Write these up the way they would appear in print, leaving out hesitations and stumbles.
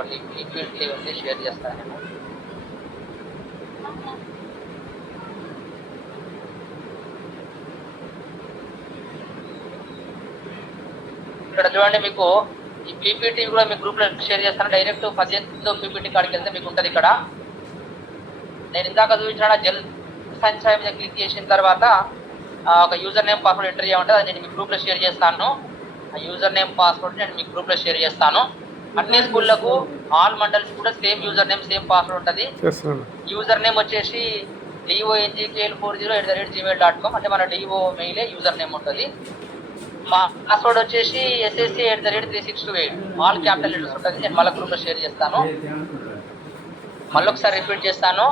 చూసుకోండి. పీపీటీ ఉంది, షేర్ చేస్తాను నేను. ఇక్కడ చూడండి, మీకు ఈ పీపీటీ కూడా మీ గ్రూప్లో షేర్ చేస్తాను. డైరెక్ట్ 18వ పీపీటీ కాడికి వెళ్తే మీకు ఉంటుంది. ఇక్కడ నేను ఇందాక చూపించిన జల్ సంచయ్ మీద క్లిక్ చేసిన తర్వాత ఒక యూజర్ నేమ్ పాస్వర్డ్ ఎంటర్ చేయమంటే అది నేను మీ గ్రూప్లో షేర్ చేస్తాను. ఆ యూజర్ నేమ్ పాస్వర్డ్ నేను మీ గ్రూప్లో షేర్ చేస్తాను. అన్ని స్కూళ్ళకు ఆల్ మండల్స్ కూడా same user name same password ఉంటుంది. యూజర్ నేమ్ వచ్చేసి DONGKL40@gmail.com, అంటే మన డిఓ మెయిలే యూజర్ నేమ్ ఉంటుంది. మా పాస్వర్డ్ వచ్చేసి SSC@3628 ఆల్ క్యాపిటల్ లెటర్స్ ఉంటుంది. నేను మళ్ళీ గ్రూప్లో షేర్ చేస్తాను. మళ్ళీ ఒకసారి రిపీట్ చేస్తాను.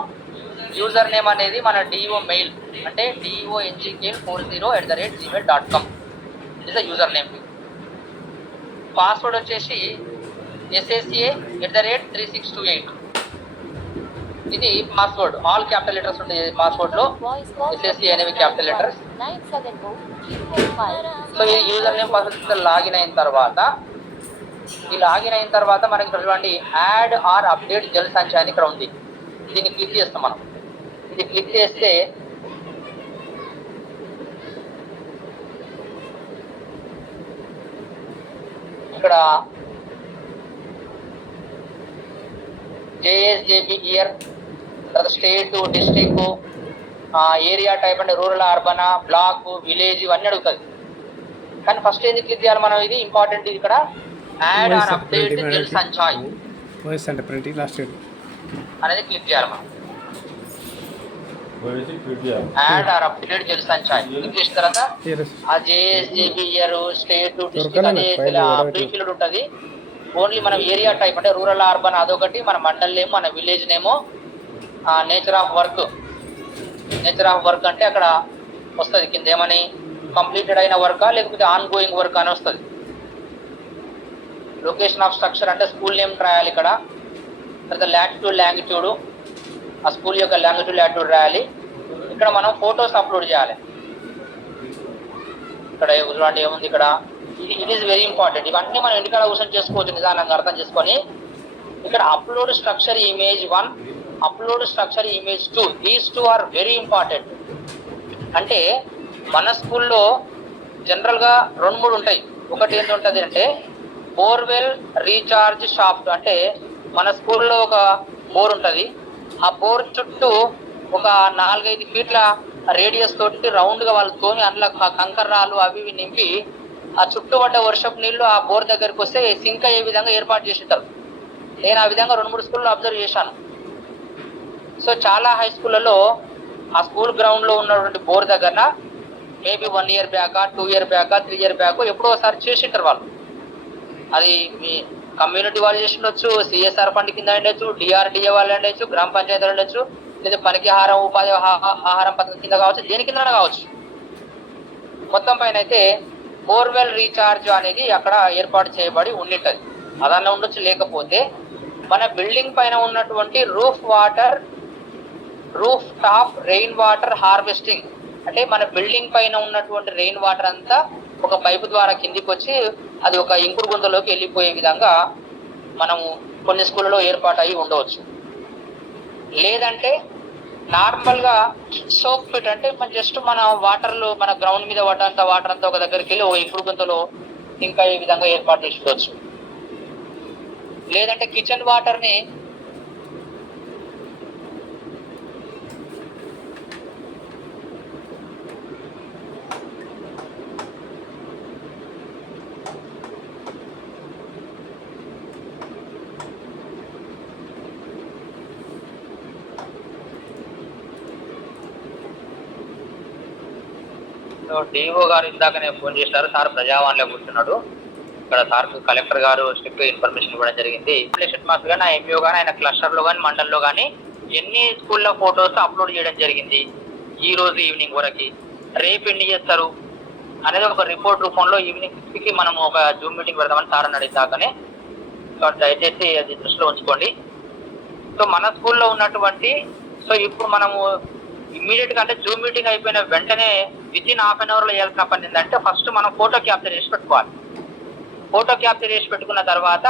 యూజర్ నేమ్ అనేది మన డిఓ మెయిల్, అంటే DONGKL40@gmail.com is user name. Password వచ్చేసి SSC@3628 ఇది పాస్వర్డ్. ఆల్ క్యాపిటల్ లెటర్స్ ఉంటాయి పాస్వర్డ్లో. SSC అనేవి క్యాపిటల్ లెటర్స్. సో ఈ యూజర్ నేమ్ పాస్వర్డ్ లాగిన్ అయిన తర్వాత మనకి చూడండి add or update Jal Sanchay అని ఇక్కడ ఉంది. దీన్ని క్లిక్ చేస్తాం మనం. ఇది క్లిక్ చేస్తే ఇక్కడ JSJB ఇయర్, తర్వాత స్టేట్, డిస్ట్రిక్ట్, ఏరియా టైప్ అంటే రూరల్, అర్బన్, బ్లాక్, విలేజ్ ఇవన్నీ అడుగుతుంది. కానీ ఫస్ట్ ఏంది క్లిక్ చేయాలి మనం? ఇది ఇంపార్టెంట్. ఇది ఇక్కడ add or update Jal Sanchay అనేది క్లిక్ చేయాలి మనం. Add or update Jal Sanchay click చేసిన తర్వాత ఆ JSJB ఇయర్, స్టేట్, డిస్ట్రిక్ట్ అనే ప్రీ ఫిల్డ్ ఉంటుంది. ఓన్లీ మనం ఏరియా టైప్ అంటే రూరల్, అర్బన్ అదొకటి, మన మండల్ నేమో, మన విలేజ్ నేమో, నేచర్ ఆఫ్ వర్క్ అంటే అక్కడ వస్తుంది కింద ఏమని కంప్లీటెడ్ అయిన వర్కా లేకపోతే ఆన్ గోయింగ్ వర్క్ అని వస్తుంది. లొకేషన్ ఆఫ్ స్ట్రక్చర్ అంటే స్కూల్ నేమ్ రాయాలి ఇక్కడ. తర్వాత లాటిట్యూడ్, లాంగిట్యూడ్, ఆ స్కూల్ యొక్క లాంగిట్యూడ్, లాటిట్యూడ్ రాయాలి. ఇక్కడ మనం ఫొటోస్ అప్లోడ్ చేయాలి. ఇక్కడ చూడండి ఏముంది ఇక్కడ. It is very important. ఇవన్నీ మనం ఇంటికాడ కూర్చొని చేసుకోవచ్చు నిదానంగా అర్థం చేసుకొని. ఇక్కడ upload structure image 1, upload structure image 2, these 2 are very important. అంటే మన స్కూల్లో జనరల్గా 2-3 ఉంటాయి. ఒకటి ఏంటంటుంది అంటే బోర్వెల్ రీఛార్జ్ షాఫ్ట్, అంటే మన స్కూల్లో ఒక బోర్ ఉంటుంది. ఆ బోర్ చుట్టూ ఒక 4-5 ఫీట్ల రేడియస్ తోటి రౌండ్గా వాళ్ళు తోమి అందులో కంకర రాళ్ళు అవి ఇవి నింపి ఆ చుట్టూ పడ్డ వర్షపు నీళ్లు ఆ బోర్ దగ్గరికి వస్తే సింక్ అయ్యే విధంగా ఏర్పాటు చేసింటారు. నేను ఆ విధంగా 2-3 స్కూల్లో అబ్జర్వ్ చేశాను. సో చాలా హై స్కూళ్ళలో ఆ స్కూల్ గ్రౌండ్లో ఉన్నటువంటి బోర్ దగ్గర మేబీ 1 ఇయర్ బ్యాకా, 2 ఇయర్ బ్యాకా, 3 ఇయర్ బ్యాక్ ఎప్పుడో ఒకసారి చేసింటారు వాళ్ళు. అది మీ కమ్యూనిటీ వాళ్ళు చేసి ఉండొచ్చు, CSR ఫండ్ కింద ఉండొచ్చు, DRDA వాళ్ళు ఉండొచ్చు, గ్రామ పంచాయతీలు ఉండొచ్చు, లేదా పనికి ఉపాధి ఆహారం పథకం కింద కావచ్చు, దేని కింద కావచ్చు. మొత్తం పైన అయితే బోర్వెల్ రీఛార్జ్ అనేది అక్కడ ఏర్పాటు చేయబడి ఉండింటది. అదన్నా ఉండొచ్చు. లేకపోతే మన బిల్డింగ్ పైన ఉన్నటువంటి roof top rain water harvesting, అంటే మన బిల్డింగ్ పైన ఉన్నటువంటి రెయిన్ వాటర్ అంతా ఒక పైపు ద్వారా కిందికి వచ్చి అది ఒక ఇంకుడు గుంతలోకి వెళ్ళిపోయే విధంగా మనము కొన్ని స్కూళ్ళలో ఏర్పాటు అయి ఉండవచ్చు. లేదంటే నార్మల్గా సోక్ పిట్, అంటే జస్ట్ మన వాటర్లో మన గ్రౌండ్ మీద పడ్డంత వాటర్ అంతా ఒక దగ్గరికి వెళ్ళి ఒక ఇంకుడు గుంతలో ఇంకా ఈ విధంగా ఏర్పాటు చేసుకోవచ్చు. లేదంటే కిచెన్ వాటర్ని డిఓ గారు ఇందాకనే ఫోన్ చేశారు. సార్ ప్రజావాణిలో కూర్చున్నాడు. ఇక్కడ సార్ కలెక్టర్ గారు స్ట్రిక్ట్ ఇన్ఫర్మేషన్ ఇవ్వడం జరిగింది. హెడ్ మాస్టర్ కానీ, ఎంఈఓ కానీ, ఆయన క్లస్టర్లో కానీ, మండల్లో కానీ ఎన్ని స్కూల్లో ఫొటోస్ అప్లోడ్ చేయడం జరిగింది ఈ రోజు ఈవినింగ్ వరకు, రేపు ఎన్ని చేస్తారు అనేది ఒక రిపోర్ట్ రూపంలో ఈవినింగ్ 6కి మనం ఒక జూమ్ మీటింగ్ పెడదామని సార్ అన్నాడు ఇందాకనే. సో దయచేసి అది దృష్టిలో ఉంచుకోండి. సో మన స్కూల్లో ఉన్నటువంటి ఇప్పుడు మనము ఇమ్మీడియట్ గా అంటే జూమ్ మీటింగ్ అయిపోయిన వెంటనే వితిన్ హాఫ్ అన్ అవర్ లో చేయాల్సిన పని ఏంటంటే ఫస్ట్ మనం ఫోటో క్యాప్చర్ చేసి పెట్టుకోవాలి. ఫోటో క్యాప్చర్ చేసి పెట్టుకున్న తర్వాత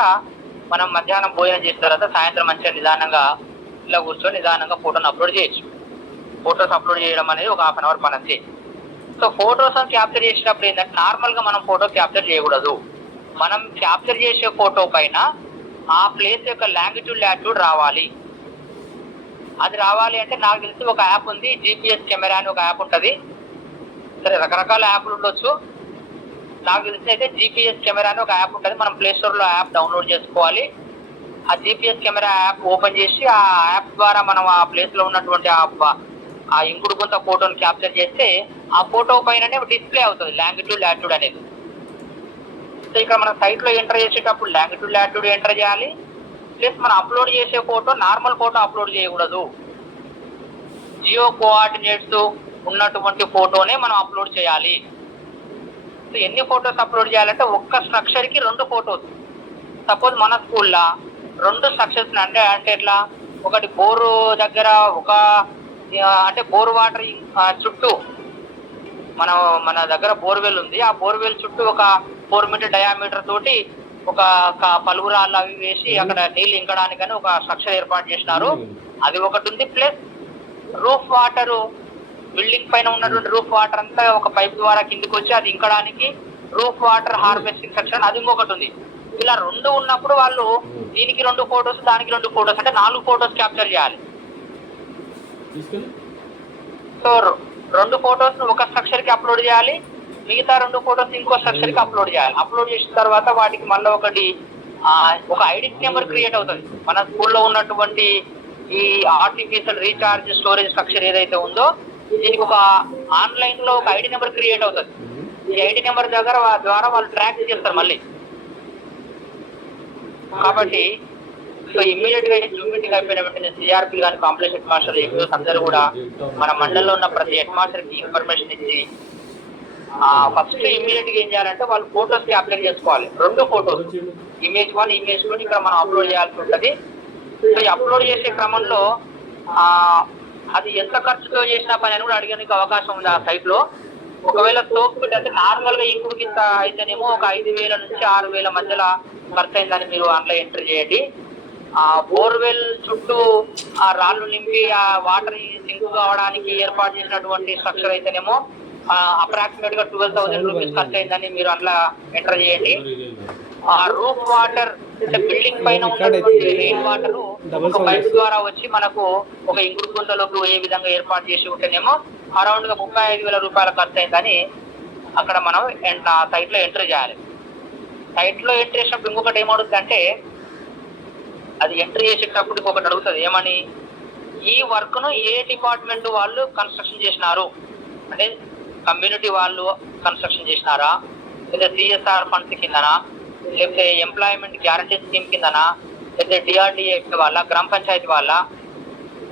మనం మధ్యాహ్నం భోజనం చేసిన తర్వాత సాయంత్రం మంచిగా నిదానంగా ఇలా కూర్చొని నిదానంగా ఫోటోని అప్లోడ్ చేయొచ్చు. ఫొటోస్ అప్లోడ్ చేయడం అనేది ఒక 1/2 అవర్ పని అంతే. సో ఫొటోస్ క్యాప్చర్ చేసినప్పుడు ఏంటంటే నార్మల్గా మనం ఫోటో క్యాప్చర్ చేయకూడదు. మనం క్యాప్చర్ చేసే ఫోటో పైన ఆ ప్లేస్ యొక్క లాంగిట్యూడ్ లాటిట్యూడ్ రావాలి. అది రావాలి అంటే నాకు తెలిసి ఒక యాప్ ఉంది, GPS కెమెరా అని ఒక యాప్ ఉంటుంది. సరే, రకరకాల యాప్లు ఉండొచ్చు. నాకు తెలిసి అయితే GPS కెమెరా అని ఒక యాప్ ఉంటుంది. మనం ప్లేస్టోర్లో యాప్ డౌన్లోడ్ చేసుకోవాలి. ఆ GPS కెమెరా యాప్ ఓపెన్ చేసి ఆ యాప్ ద్వారా మనం ఆ ప్లేస్లో ఉన్నటువంటి ఆ ఇంకుడు గుంత ఫోటోని క్యాప్చర్ చేస్తే ఆ ఫోటో పైననే డిస్ప్లే అవుతుంది లాంగిట్యూడ్ లాటిట్యూడ్ అనేది. సో ఇక్కడ మనం సైట్లో ఎంటర్ చేసేటప్పుడు లాంగిట్యూడ్ లాటిట్యూడ్ ఎంటర్ చేయాలి. ప్లస్ మనం అప్లోడ్ చేసే ఫోటో నార్మల్ ఫోటో అప్లోడ్ చేయకూడదు. జియో కోఆర్డినేట్స్ ఉన్నటువంటి ఫోటోనే మనం అప్లోడ్ చేయాలి. సో ఎన్ని ఫొటోస్ అప్లోడ్ చేయాలంటే ఒక్క స్ట్రక్చర్కి 2 ఫొటోస్. సపోజ్ మన స్కూల్లో 2 స్ట్రక్చర్స్ అంటే ఎట్లా, ఒకటి బోరు దగ్గర ఒక అంటే బోర్ వాటర్ చుట్టూ మన దగ్గర బోర్వెల్ ఉంది. ఆ బోర్వెల్ చుట్టూ ఒక 4 మీటర్ డయామీటర్ తోటి ఒక పలుగురాళ్ళు అవి వేసి అక్కడ నీళ్ళు ఇంకడానికని ఒక స్ట్రక్చర్ ఏర్పాటు చేసినారు. అది ఒకటి ఉంది. ప్లస్ రూఫ్ వాటర్, బిల్డింగ్ పైన ఉన్నటువంటి రూఫ్ వాటర్ అంతా ఒక పైప్ ద్వారా కిందికి వచ్చి అది ఇంకడానికి రూఫ్ వాటర్ హార్వెస్టింగ్ సెక్షన్ అది ఇంకొకటి ఉంది. ఇలా 2 ఉన్నప్పుడు వాళ్ళు దీనికి 2 ఫొటోస్, దానికి 2 ఫొటోస్ అంటే 4 ఫొటోస్ క్యాప్చర్ చేయాలి. సో 2 ఫొటోస్ ఒక స్ట్రక్చర్ కి అప్లోడ్ చేయాలి, మిగతా 2 ఫొటోస్ ఇంకో స్ట్రక్చర్ కి అప్లోడ్ చేయాలి. అప్లోడ్ చేసిన తర్వాత వాటికి మళ్ళీ ఒక ఐడెంటిటీ నెంబర్ క్రియేట్ అవుతుంది. మన స్కూల్లో ఉన్నటువంటి ఈ ఆర్టిఫిషియల్ రీఛార్జ్ స్టోరేజ్ స్ట్రక్చర్ ఏదైతే ఉందో దీనికి ఒక ఆన్లైన్ లో ఒక ఐడి నెంబర్ క్రియేట్ అవుతుంది. ఈ ఐడి నెంబర్ ద్వారా వాళ్ళు ట్రాక్ చేస్తారు మళ్ళీ. కాబట్టి సో ఇమ్మీడియట్ గా జూమ్ మీటింగ్ అయిపోయిన వెంటనే సిఆర్పి కానీ కాంప్లెక్స్ హెడ్ మాస్టర్ ఎంపీఓస్ అందరూ కూడా మన మండలంలో ఉన్న ప్రతి హెడ్ మాస్టర్ కి ఇన్ఫర్మేషన్ ఇచ్చి ఫస్ట్ ఇమ్మీడియట్ గా ఏం చేయాలంటే వాళ్ళు ఫోటోస్ కి అప్లై చేసుకోవాలి. 2 ఫోటోస్, ఇమేజ్ 1, ఇమేజ్ 2 ఇక్కడ మనం అప్లోడ్ చేయాల్సి ఉంటుంది. సో ఈ అప్లోడ్ చేసే క్రమంలో అది ఎంత ఖర్చుతో చేసిన పని అని కూడా అడిగడానికి అవకాశం ఉంది ఆ సైట్ లో. ఒకవేళ సోప్ అంటే నార్మల్ గా ఇంకుడు కింద అయితేనేమో ఒక 5,000 నుంచి 6,000 మధ్యలో ఖర్చు అయిందని మీరు అందులో ఎంటర్ చేయండి. ఆ బోర్వెల్ చుట్టూ ఆ రాళ్ళు నింపి ఆ వాటర్ సింక్ కావడానికి ఏర్పాటు చేసినటువంటి స్ట్రక్చర్ అయితేనేమో అప్రాక్సిమేట్ గా 12,000 రూపీస్ ఖర్చు అయిందని మీరు అందులో ఎంటర్ చేయండి. ఆ రూఫ్ వాటర్ అంటే బిల్డింగ్ పైన ఉన్నటువంటి రెయిన్ వాటర్ ఒక పైప్ ద్వారా వచ్చి మనకు ఒక ఇంకుడు గుంతలోకి ఏ విధంగా ఏర్పాటు చేసి ఉంటేనేమో అరౌండ్ గా 35,000 రూపాయల ఖర్చు అయిందని అక్కడ మనం సైట్ లో ఎంటర్ చేయాలి. సైట్ లో ఎంటర్ చేసినప్పుడు ఇంకొకటి ఏమవుతుంది అంటే అది ఎంట్రీ చేసేటప్పుడు ఒకటి అడుగుతుంది, ఏమని, ఈ వర్క్ ను ఏ డిపార్ట్మెంట్ వాళ్ళు కన్స్ట్రక్షన్ చేసినారు అంటే కమ్యూనిటీ వాళ్ళు కన్స్ట్రక్షన్ చేసినారా, లేదా సిఎస్ఆర్ ఫండ్స్ కిందనా, లేకపోతే ఎంప్లాయ్మెంట్ గ్యారంటీ స్కీమ్ కిందనా, లేకపోతే డిఆర్డిఏ వాళ్ళ, గ్రామ పంచాయతీ వాళ్ళ.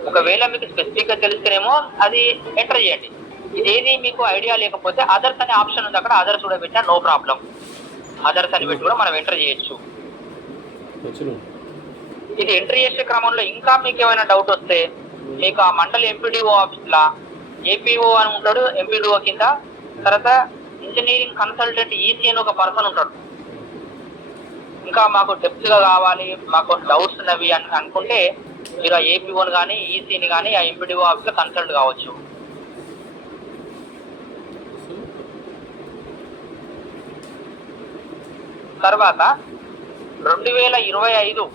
ఒకవేళ మీకు స్పెసిఫిక్ గా తెలిస్తేనేమో అది ఎంటర్ చేయండి. ఇదేది మీకు ఐడియా లేకపోతే అదర్స్ అనే ఆప్షన్ ఉంది, అక్కడ అదర్స్ కూడా పెట్టినా నో ప్రాబ్లం. అదర్స్ అని పెట్టి కూడా మనం ఎంటర్ చేయొచ్చు. ఇది ఎంట్రీ చేసే క్రమంలో ఇంకా మీకు ఏమైనా డౌట్ వస్తే మీకు ఆ మండల ఎంపీడీఓ ఆఫీస్ లా ఏపీఓ అని ఉంటాడు, ఎంపీడీఓ కింద. తర్వాత ఇంజనీరింగ్ కన్సల్టెంట్ ఈసీ అని ఒక పర్సన్ ఉంటాడు. ఇంకా మాకు డెప్త్ గా కావాలి, మాకు డౌట్స్ ఉన్నవి అని అనుకుంటే మీరు ఆ ఏపీఓని కానీ ఈసీని కానీ ఆ ఎంపీడీఓ ఆఫీస్ లో కన్సల్ట్ కావచ్చు. తర్వాత 2025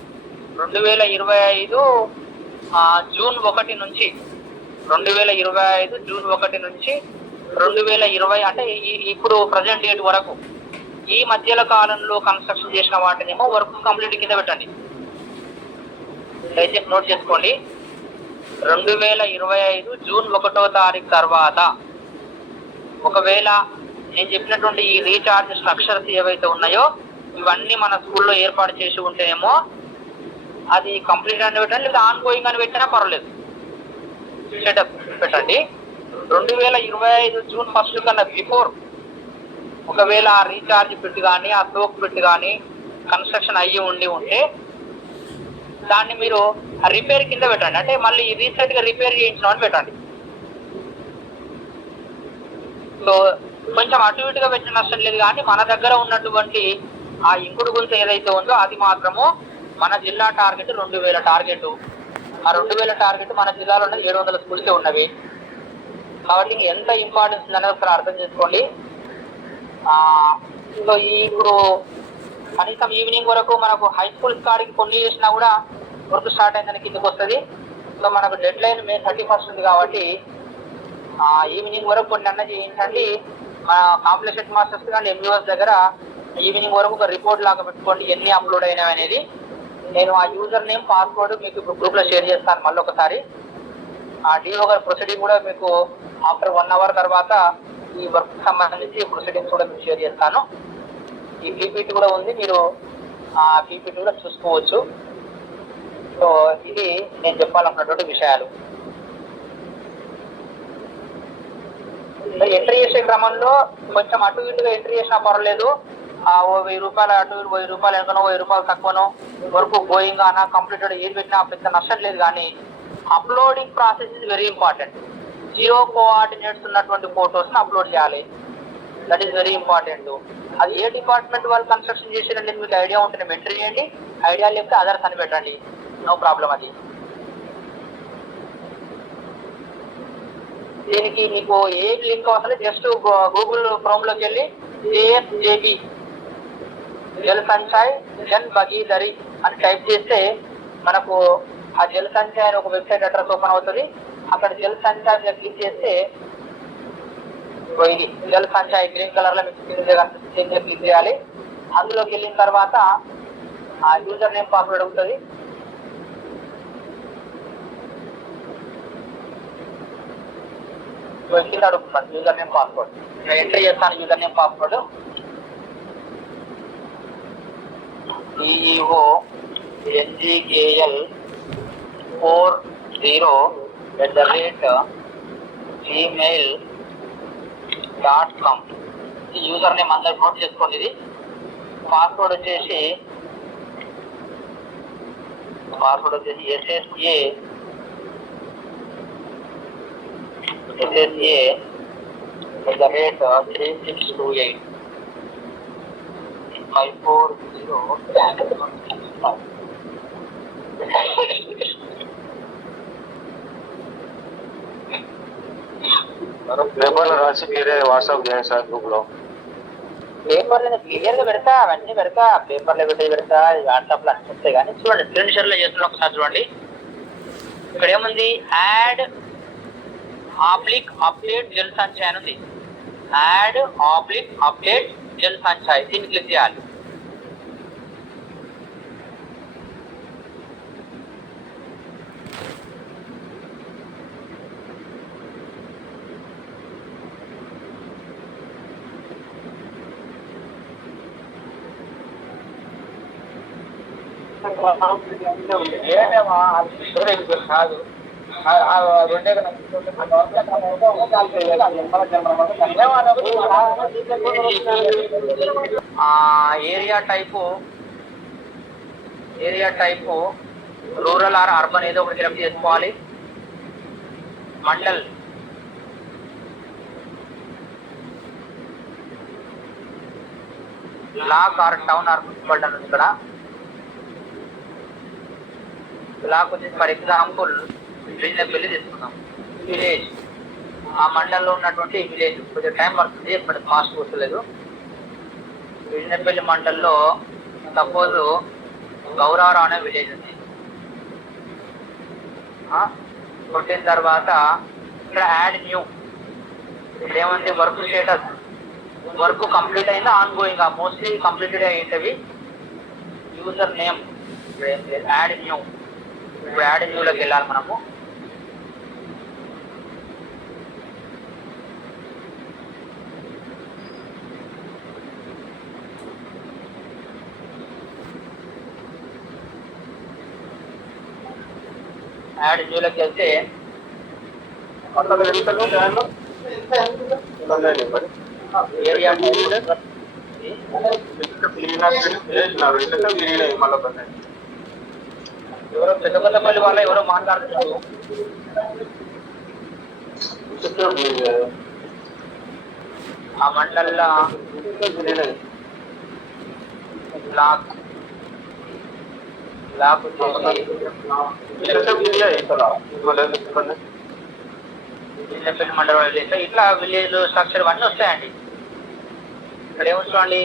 జూన్ 1 నుంచి 2020 అంటే ఇప్పుడు ప్రజెంట్ డేట్ వరకు ఈ మధ్యల కాలంలో కన్స్ట్రక్షన్ చేసిన వాటినేమో వర్క్ కంప్లీట్ కింద పెట్టండి. దయచేసి నోట్ చేసుకోండి. 2025 జూన్ 1వ తారీఖు తర్వాత ఒకవేళ నేను చెప్పినటువంటి ఈ రీఛార్జ్ స్ట్రక్చర్స్ ఏవైతే ఉన్నాయో ఇవన్నీ మన స్కూల్లో ఏర్పాటు చేసి ఉంటేనేమో అది కంప్లీట్ అని పెట్టండి, లేదా ఆన్ గోయింగ్ అని పెట్టినా పర్వాలేదు, స్టేటస్ పెట్టండి. 2025 జూన్ 1 కన్నా బిఫోర్ ఒకవేళ ఆ రీఛార్జ్ పెట్టి కానీ ఆ సోక్ పెట్టి కానీ కన్స్ట్రక్షన్ అయ్యి ఉంటే దాన్ని మీరు రిపేర్ కింద పెట్టండి. అంటే మళ్ళీ రీసెంట్ గా రిపేర్ చేయించడం పెట్టండి. సో కొంచెం అటు ఇటుగా పెట్టిన నష్టం లేదు, కానీ మన దగ్గర ఉన్నటువంటి ఆ ఇంకుడు గుంత ఏదైతే ఉందో అది మాత్రము మన జిల్లా టార్గెట్ 2000 టార్గెట్. ఆ 2000 టార్గెట్ మన జిల్లాలో ఉన్నది 700 స్కూల్సే ఉన్నవి. కాబట్టి ఎంత ఇంపార్టెన్స్ ఉందనేది ఒకసారి అర్థం చేసుకోండి. సో ఇప్పుడు కనీసం ఈవినింగ్ వరకు మనకు హై స్కూల్స్ కాడికి కొన్ని చేసినా కూడా వర్క్ స్టార్ట్ అయిందని కిందకి వస్తుంది. సో మనకు డెడ్ లైన్ May 31 ఉంది కాబట్టి ఈవినింగ్ వరకు కొన్ని అన్న చేయించండి. మన కాంప్లెక్స్ హెడ్ మాస్టర్స్ కానీ ఎంబీఓస్ దగ్గర ఈవినింగ్ వరకు ఒక రిపోర్ట్ లాగా పెట్టుకోండి ఎన్ని అప్లోడ్ అయినాయి అనేది. నేను ఆ యూజర్ నేమ్ పాస్వర్డ్ మీకు ఇప్పుడు గ్రూప్లో షేర్ చేస్తాను మళ్ళీ ఒకసారి. ఆ డిఓ గారి ప్రొసీడింగ్ కూడా మీకు ఆఫ్టర్ 1 hour తర్వాత ఈ వర్క్ సంబంధించి ప్రొసీడింగ్స్ కూడా మీకు షేర్ చేస్తాను. ఈ పీపీటీ కూడా ఉంది, మీరు ఆ పీపీటీ కూడా చూసుకోవచ్చు. సో ఇది నేను చెప్పాలనుకున్నటువంటి విషయాలు. ఎంట్రీ చేసే క్రమంలో కొంచెం అటు ఇటుగా ఎంట్రీ చేసినా పర్వాలేదు. ఓ 1000 రూపాయలు అటు 1000 రూపాయలు వెనకనో 1000 రూపాయలు తక్కువనో వరకు గోయింగ్ అనా కంప్లీటెడ్ ఏది పెట్టినా పెద్ద నష్టం లేదు. కానీ uploading process is very important. 0 coordinates ఉన్నటువంటి ఫొటోస్ని అప్లోడ్ చేయాలి. That is very important. అది ఏ డిపార్ట్మెంట్ వాళ్ళు కన్స్ట్రక్షన్ చేసారండి మీకు ఐడియా ఉంటే ఎంట్రీ చేయండి, ఐడియా లేకపోతే అదర్స్ అని పెట్టండి, నో ప్రాబ్లం. అది దీనికి మీకు ఏ లింక్ అవసరం, జస్ట్ గూగుల్ క్రోమ్లోకి వెళ్ళి JSJB జల్ సంచయ్ జన్ భగీరథి అని టైప్ చేస్తే మనకు ఆ జల్ సంచయ్ అని ఒక వెబ్సైట్ అడ్రస్ ఓపెన్ అవుతుంది. అక్కడ జల్ సంచయ్ మీద క్లిక్ చేస్తే ఇది జల్ సంచయ్ గ్రీన్ కలర్ లో మీకు క్లిక్ చేయాలి. అందులోకి వెళ్ళిన తర్వాత ఆ యూజర్ నేమ్ పాస్వర్డ్ అడుగుతుంది. కింద అడుగుతున్నాను యూజర్ నేమ్ పాస్వర్డ్. నేను ఎంట్రీ చేస్తాను user name password. EEO NGKL 40@gmail.com. ఈ యూజర్ నేమ్ అందరు నోట్ చేసుకోండి. ఇది పాస్వర్డ్ వచ్చేసి SSA@3628 540. పేపర్లో రాసి మీరే వాట్సాప్ చేయండి సార్ గ్రూప్లో. పేపర్లో క్లియర్గా పెడతా, అవన్నీ పెడతా, పేపర్లో పెడతా, వాట్సాప్లో అన్ని వస్తాయి. కానీ చూడండి స్క్రీన్ షేర్లో చేస్తున్నా ఒకసారి చూడండి. ఇక్కడ ఏముంది, యాడ్ అప్డేట్ జల్ సంచయ్ అని ఉంది. యాడ్ అప్డేట్ జల్ సంచయ్, దీన్ని క్లిక్ చేయాలి. కాదు area type rural or urban ఏదో ఒకటి సెలెక్ట్ చేసుకోవాలి. Mandal block or town or municipality అని ఇక్కడ బ్లాక్ వచ్చేసి ఫర్ ఎగ్జాంపుల్ బిజినెస్పల్లి తీసుకున్నాం. విలేజ్ ఆ మండలంలో ఉన్నటువంటి విలేజ్ కొంచెం టైం పడుతుంది, ఇప్పుడు ఫాస్ట్ కూర్చోలేదు. బిజినెస్పల్లి మండల్లో సపోజ్ గౌరవరావు అనే విలేజ్ ఉంది. కొట్టిన తర్వాత ఇక్కడ యాడ్ న్యూ, ఇక్కడ ఏమంటే వర్క్ స్టేటస్, వర్క్ కంప్లీట్ అయిందా ఆన్ గోయింగ్, మోస్ట్లీ కంప్లీటెడ్ అయ్యేవి. యూజర్ నేమ్ యాడ్ న్యూ, ఇప్పుడు యాడ్ న్యూలోకి వెళ్ళాలి మనము. యాడ్ న్యూలోకి వెళ్తే ఏరియా ఎవరో పెద్దపల్లి వాళ్ళ ఎవరో మాట్లాడుతున్నారు. ఆ మండల్లో బ్లాక్ బ్లాక్ వచ్చేసి చిన్నపల్లి మండలం విలేజ్. ఇట్లా విలేజ్ స్ట్రక్చర్ అన్నీ వస్తాయండి. ఇక్కడ ఏముంచుకోండి,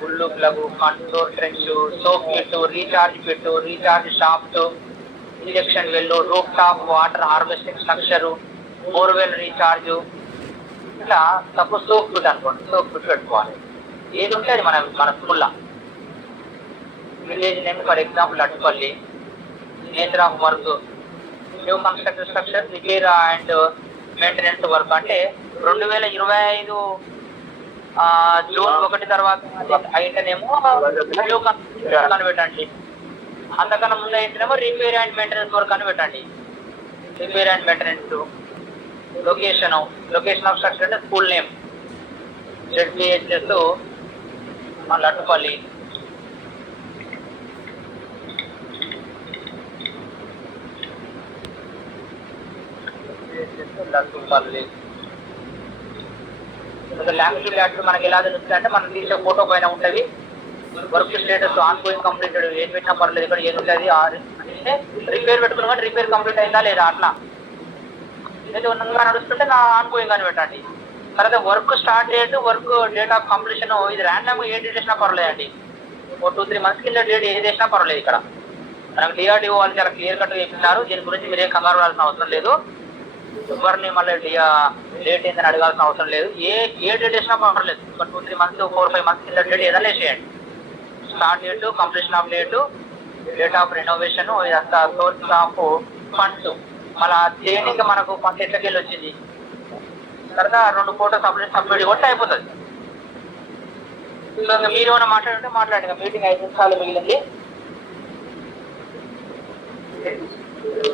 గుళ్ళు plug, control trench, soak pit, recharge shaft, injection well, roof top water harvesting structure, borewell recharge. ఇట్లా సపోజ్ సోప్ ఫుడ్ అనుకోండి, సోప్ ఫుడ్ పెట్టుకోవాలి. ఏది ఉంటే అది మన స్కూల్లో. Village name for example Attupalli. Nature of work, new construction structure, repair and maintenance work. అంటే 2025 June 1 తర్వాత అయితేనేమో న్యూ కన్స్ట్రక్షన్ అని పెట్టండి. అంతకన్నా ముందు అయితేనేమో రిపేర్ అండ్ మెయింటెనెన్స్ వర్క్ అని పెట్టండి. Repair and maintenance. Location of structure అంటే school name ZPHS Lattupalli. Lattupalli. Language act మనకి ఎలా తెలుస్తుంది అంటే మనం తీసే ఫోటో పైన ఉంటుంది. Work status ongoing completed, ఏది పెట్టినా పర్లేదు, ఇక్కడ ఏది ఉంటుంది. అంటే రిపేర్ పెట్టుకున్నా కానీ రిపేర్ కంప్లీట్ అయిందా లేదా అట్లా. ఏదో ఉన్నంగా నడుస్తుంటే నా ఆన్ గోయింగ్ అని పెట్టండి. తర్వాత work start date, work date of completion ఇది ర్యాండమ్ ఏ డేట్ వేసినా పర్లేదండి. 2-3 months కింద డేట్ ఏది వేసినా పర్లేదు. ఇక్కడ మనకు DRDO వాళ్ళు చాలా క్లియర్ కట్గా చెప్పినారు. దీని గురించి మీరేం కంగారు పడాల్సిన అవసరం లేదు. ఎవరిని మళ్ళీ డేట్ ఏందని అడగాల్సిన అవసరం లేదు. ఏ డేట్ వేసినా పర్లేదు. ఒక 2-3 months 4-5 months కింద డేట్ ఏదైనా వేసేయండి. Start date, completion of date, date of renovation, ఇదంతా సోర్స్ ఆఫ్ ఫండ్స్. మళ్ళీ చేయడానికి మనకు ఫండ్ ఎట్లకెళ్ళి వచ్చింది. తర్వాత 2 ఫోటోస్ సబ్మిట్ కొట్టి అయిపోతుంది. సో ఇంకా మీరు ఏమైనా మాట్లాడుంటే మాట్లాడండి. మీటింగ్ 5 నిమిషాలు మిగిలింది.